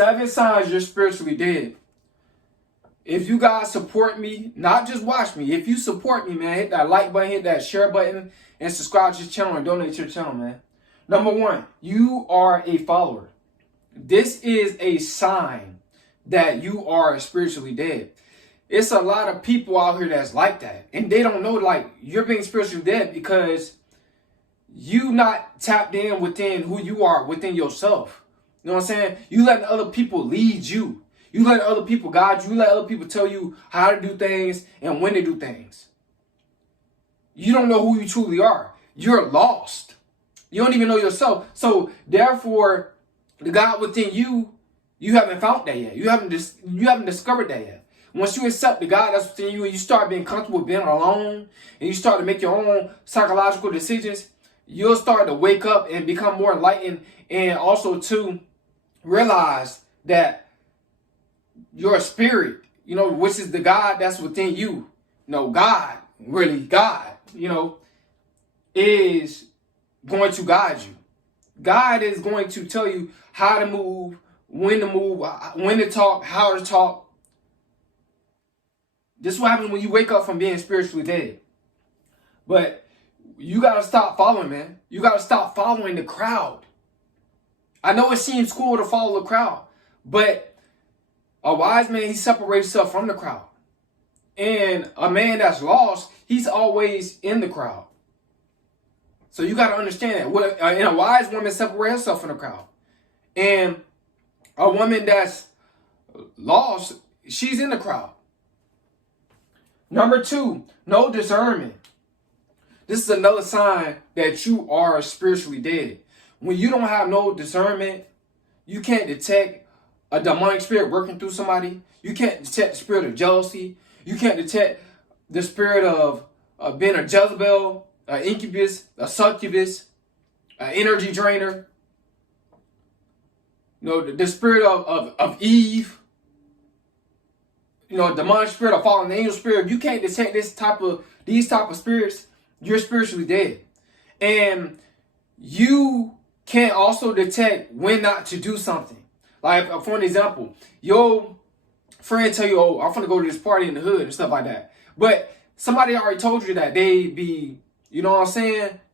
7 signs you're spiritually dead. If you guys support me, not just watch me, if you support me, man, hit that like button, hit that share button, and subscribe to the channel and donate to the channel, man. Number 1, you are a follower. This is a sign that you are spiritually dead. It's a lot of people out here that's like that. And they don't know, like, you're being spiritually dead because you not tapped in within who you are, within yourself. You know what I'm saying? You letting other people lead you. You let other people guide you. You let other people tell you how to do things and when to do things. You don't know who you truly are. You're lost. You don't even know yourself. So therefore, the God within you, you haven't found that yet. You haven't discovered that yet. Once you accept the God that's within you and you start being comfortable being alone and you start to make your own psychological decisions, you'll start to wake up and become more enlightened, and also to realize that your spirit, which is the God that's within you, God, really God, is going to guide you. God is going to tell you how to move, when to talk, how to talk. This is what happens when you wake up from being spiritually dead. But you got to stop following, man. You got to stop following the crowd. I know it seems cool to follow the crowd, but a wise man, he separates himself from the crowd. And a man that's lost, he's always in the crowd. So you got to understand that. And a wise woman separates herself from the crowd. And a woman that's lost, she's in the crowd. Number 2, no discernment. This is another sign that you are spiritually dead. When you don't have no discernment, you can't detect a demonic spirit working through somebody. You can't detect the spirit of jealousy. You can't detect the spirit of being a Jezebel, an incubus, a succubus, an energy drainer. The spirit of Eve. Demonic spirit or fallen angel spirit. If you can't detect these type of spirits, you're spiritually dead. And you can't also detect when not to do something. Like, for an example, your friend tell you, oh, I'm going to go to this party in the hood and stuff like that. But somebody already told you that they be, they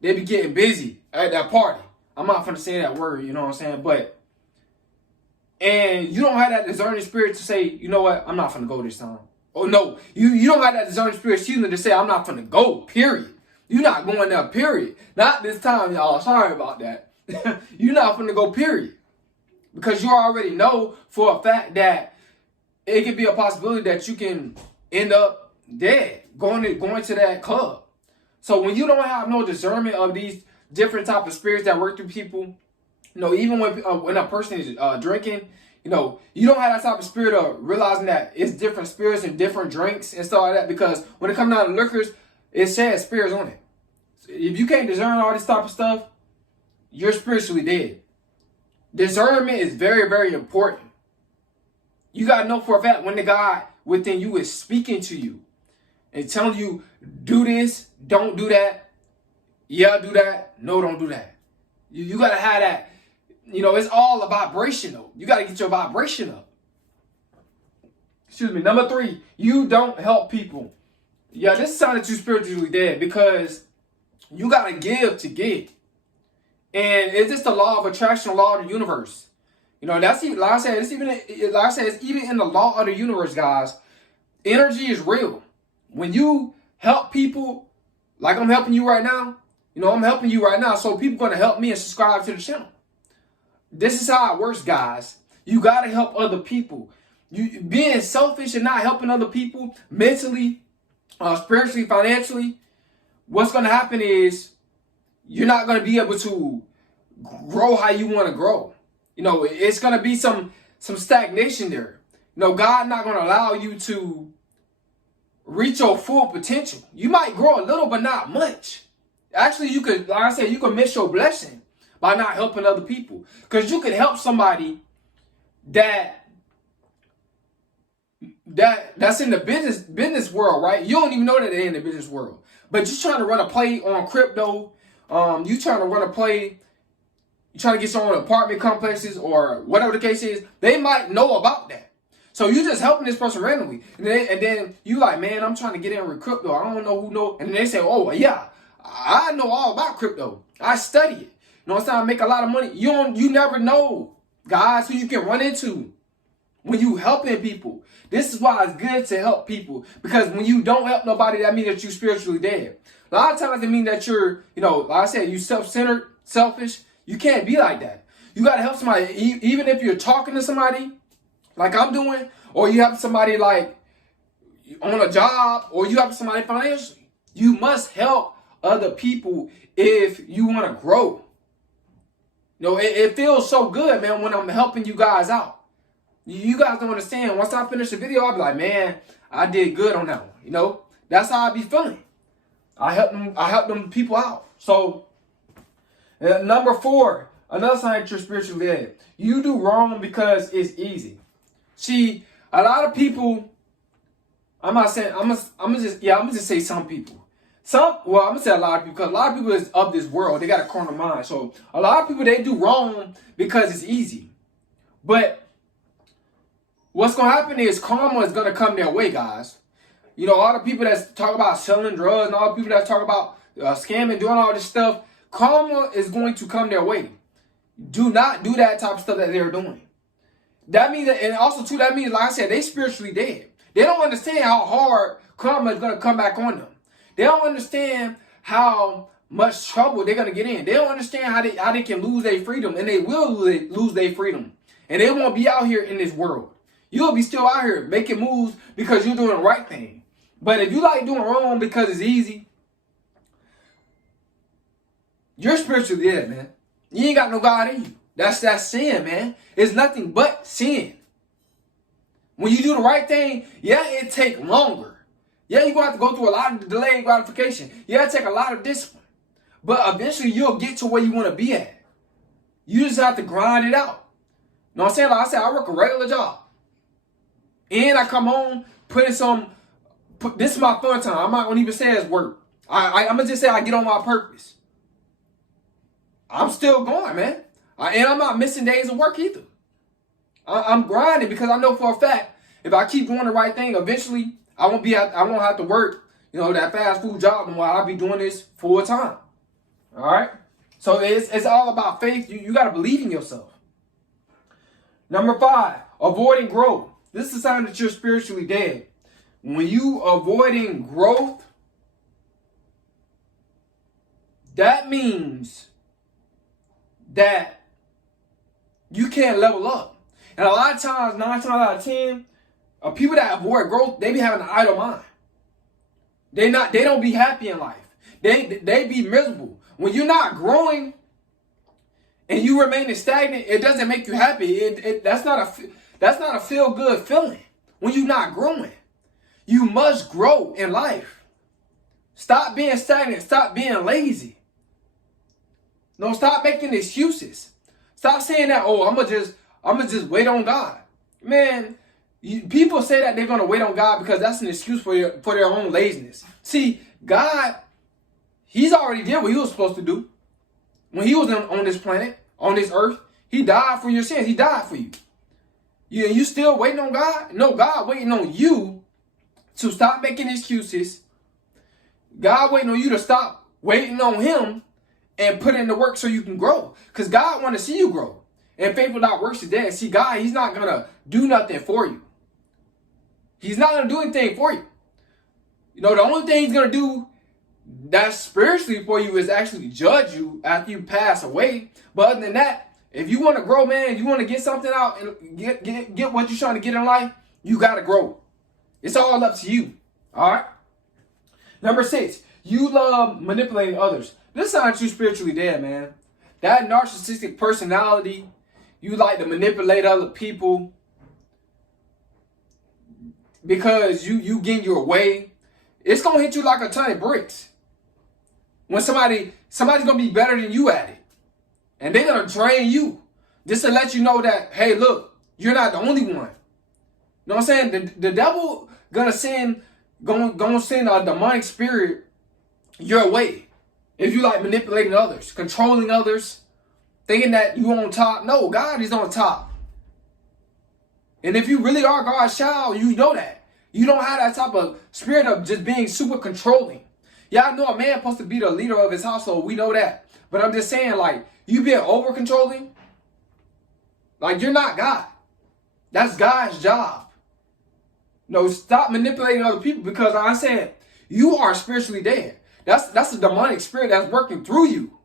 be getting busy at that party. I'm not going to say that word, and you don't have that discerning spirit to say, you know what, I'm not going to go this time. Oh, no, you don't have that discerning spirit, to say, I'm not going to go, period. You're not going there, period. Not this time, y'all. Sorry about that. You're not going to go, period. Because you already know for a fact that it could be a possibility that you can end up dead going to that club. So when you don't have no discernment of these different type of spirits that work through people, even when a person is drinking, you don't have that type of spirit of realizing that it's different spirits and different drinks and stuff like that. Because when it comes down to liquors, it says spirits on it. So if you can't discern all this type of stuff, you're spiritually dead. Discernment is very, very important. You got to know for a fact when the God within you is speaking to you and telling you, do this, don't do that. Yeah, do that. No, don't do that. You got to have that. It's all a vibration, though. You got to get your vibration up. Excuse me. Number 3, you don't help people. Yeah, this is sign that you're spiritually dead because you got to give to get. And it's just the law of attraction, the law of the universe. That's even, like I said, it's even in the law of the universe, guys. Energy is real. When you help people, like I'm helping you right now, I'm helping you right now, so people going to help me and subscribe to the channel. This is how it works, guys. You got to help other people. You being selfish and not helping other people mentally, spiritually, financially, what's going to happen is you're not going to be able to grow how you want to grow. It's going to be some stagnation there. God not going to allow you to reach your full potential. You might grow a little, but not much. Actually, you could, like I said, you could miss your blessing by not helping other people. Because you could help somebody that's in the business world, right? You don't even know that they're in the business world. But you're trying to run a play on crypto. You trying to run a play, you trying to get your own apartment complexes or whatever the case is, they might know about that. So you just helping this person randomly. And then you like, man, I'm trying to get in with crypto. I don't know who know. And then they say, oh, yeah, I know all about crypto. I study it. You know what I'm saying? I make a lot of money. You never know, guys, who you can run into when you helping people. This is why it's good to help people. Because when you don't help nobody, that means that you're spiritually dead. A lot of times it means that you're, like I said, you self-centered, selfish. You can't be like that. You got to help somebody. Even if you're talking to somebody, like I'm doing, or you have somebody like on a job, or you have somebody financially. You must help other people if you want to grow. It feels so good, man, when I'm helping you guys out. You guys don't understand. Once I finish the video, I'll be like, man, I did good on that one. That's how I be feeling. I help them people out. So, number 4, another sign that you're spiritually dead. You do wrong because it's easy. See, a lot of people, I'm not saying, I'm gonna just say some people. I'm gonna say a lot of people, because a lot of people is of this world. They got a corner mind. So a lot of people, they do wrong because it's easy. But what's gonna happen is karma is gonna come their way, guys. All the people that talk about selling drugs and all the people that talk about scamming, doing all this stuff, karma is going to come their way. Do not do that type of stuff that they're doing. That means that, and also too, that means, like I said, they spiritually dead. They don't understand how hard karma is going to come back on them. They don't understand how much trouble they're going to get in. They don't understand how they can lose their freedom, and they will lose their freedom. And they won't be out here in this world. You'll be still out here making moves because you're doing the right thing. But if you like doing wrong because it's easy, you're spiritually dead, man. You ain't got no God in you. That's sin, man. It's nothing but sin. When you do the right thing, yeah, it take longer. Yeah, you're going to have to go through a lot of delayed gratification. Yeah, it take a lot of discipline. But eventually, you'll get to where you want to be at. You just have to grind it out. You know what I'm saying? Like I said, I work a regular job. And I come home, this is my fun time. I'm not going to even say it's work. I'm going to just say I get on my purpose. I'm still going, man. And I'm not missing days of work either. I'm grinding because I know for a fact, if I keep doing the right thing, eventually I won't have to work, that fast food job while I'll be doing this full time. All right. So it's all about faith. You got to believe in yourself. Number 5, avoiding growth. This is a sign that you're spiritually dead. When you avoiding growth, that means that you can't level up. And a lot of times, 9 times out of 10, people that avoid growth, they be having an idle mind. They don't be happy in life. They be miserable. When you're not growing and you remain stagnant, it doesn't make you happy. That's not a feel good feeling when you're not growing. You must grow in life. Stop being stagnant. Stop being lazy. No, stop making excuses. Stop saying that, I'm gonna just wait on God. Man, people say that they're gonna wait on God because that's an excuse for their own laziness. See, God, He's already did what He was supposed to do. When He was on this planet, on this earth, He died for your sins. He died for you. You still waiting on God? No, God waiting on you to stop making excuses. God waiting on you to stop waiting on Him and put in the work so you can grow. Because God want to see you grow. And faith without works is dead. See, God, He's not going to do nothing for you. He's not going to do anything for you. The only thing He's going to do that's spiritually for you is actually judge you after you pass away. But other than that, if you want to grow, man, you want to get something out and get what you're trying to get in life, you got to grow. It's all up to you. All right? Number 6, you love manipulating others. This sounds you spiritually dead, man. That narcissistic personality, you like to manipulate other people because you get your way. It's going to hit you like a ton of bricks. When somebody's going to be better than you at it. And they're going to drain you just to let you know that, hey, look, you're not the only one. You know what I'm saying? The devil gonna send a demonic spirit your way if you like manipulating others, controlling others. thinking that you on top. No, God is on top. And if you really are God's child, you know that. You don't have that type of spirit of just being super controlling. Yeah, I know a man supposed to be the leader of his household. We know that. But I'm just saying, like, you being over controlling, like, you're not God. That's God's job. No, stop manipulating other people, because like I said, you are spiritually dead. That's a demonic spirit that's working through you.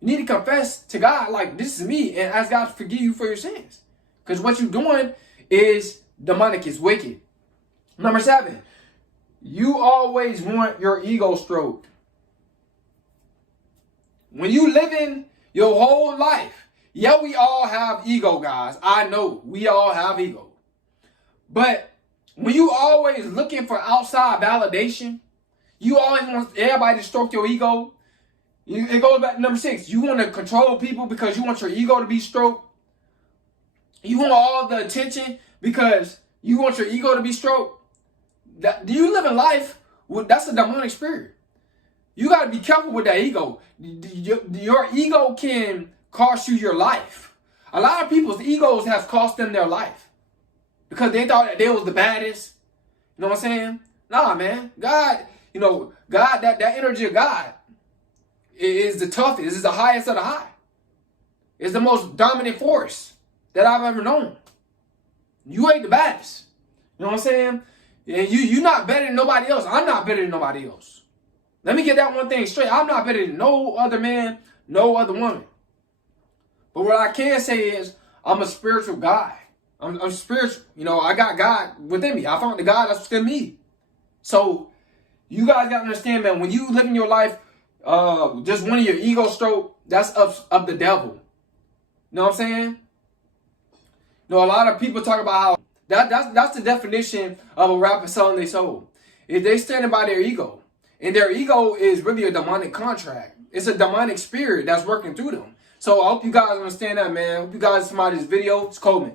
You need to confess to God, like, this is me, and ask God to forgive you for your sins. Because what you're doing is demonic, is wicked. Number 7, you always want your ego stroked. When you living your whole life, yeah, we all have ego, guys. I know we all have ego. But when you always looking for outside validation, you always want everybody to stroke your ego. It goes back to number 6. You want to control people because you want your ego to be stroked. You want all the attention because you want your ego to be stroked. Do you live in life? That's a demonic spirit. You got to be careful with that ego. Your ego can cost you your life. A lot of people's egos have cost them their life because they thought that they was the baddest. You know what I'm saying? Nah, man. God, God, that energy of God is the toughest. It's the highest of the high. It's the most dominant force that I've ever known. You ain't the baddest. You know what I'm saying? And you're not better than nobody else. I'm not better than nobody else. Let me get that one thing straight. I'm not better than no other man, no other woman. But what I can say is I'm a spiritual guy. I'm spiritual. I got God within me. I found the God that's within me. So you guys got to understand, man, when you live in your life, just one of your ego stroke, that's of the devil. You know what I'm saying? A lot of people talk about how that's the definition of a rapper selling their soul. If they standing by their ego, and their ego is really a demonic contract. It's a demonic spirit that's working through them. So I hope you guys understand that, man. I hope you guys come out of this video. It's Coleman.